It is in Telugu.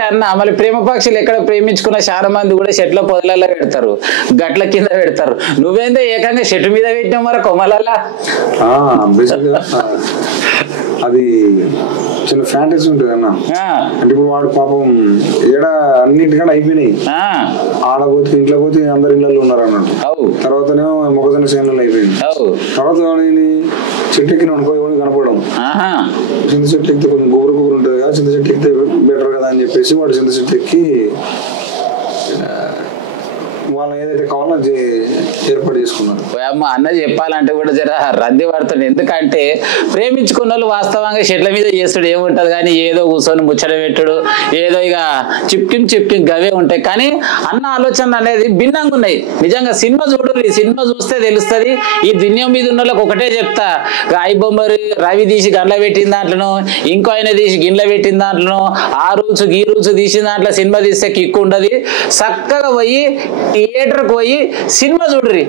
అన్న మళ్ళీ ప్రేమ పక్షులు ఎక్కడ ప్రేమించుకున్న చాలా మంది కూడా చెట్ల పొదలలో పెడతారు, గట్ల కింద పెడతారు. నువ్వేందో ఏకంగా చెట్టు మీద పెట్టినావు మరి కొమ్మలల్లా. అది చిన్న ఫ్యాంటసీ ఉంటుంది అన్న. అంటే ఇప్పుడు వాడు పాపం ఏడ అన్నింటికంటే అయిపోయినాయి, ఆడపోతే ఇంట్లో పోతే అందరు ఇళ్ళలో ఉన్నారు అన్నట్టు. తర్వాతనేమో మొక్కజొన్న చేనులు అయిపోయింది. తర్వాత చెట్టు ఎక్కిన అనుకో కనపడడం, చింత చెట్టు ఎక్కితే కొంచెం గుబురు గుబురు ఉంటుంది కదా, చింత చెట్టు ఎక్కితే బెటర్ కదా అని చెప్పేసి వాడు చింత చెట్టు ఎక్కి వాళ్ళు ఏదైతే కావాలో ఏర్పాటు చేసుకున్నారు. అన్న చెప్పాలంటే కూడా జర రద్దీ పడుతుంది. ఎందుకంటే ప్రేమించుకున్న వాళ్ళు వాస్తవంగా చెట్ల మీద చేస్తుడు ఏముంటది, కానీ ఏదో కూర్చొని ముచ్చట పెట్టుడు, ఏదో ఇక చిప్కిం గవే ఉంటాయి. కానీ అన్న ఆలోచన అనేది భిన్నంగా ఉన్నాయి. నిజంగా సినిమా చూడు, సినిమా చూస్తే తెలుస్తుంది. ఈ దునియా మీద ఉన్న వాళ్ళకి ఒకటే చెప్తా, ఐబొమ్మరి రవి తీసి గండ్ల పెట్టిన దాంట్లోనో, ఇంకో ఆయన తీసి గిన్నెల పెట్టిన దాంట్లోనో, ఆ రూల్స్ ఈ రూల్స్ తీసిన దాంట్లో సినిమా తీస్తే కిక్కు ఉండదు. చక్కగా పోయి థియేటర్కి పోయి సినిమా చూడ్రి.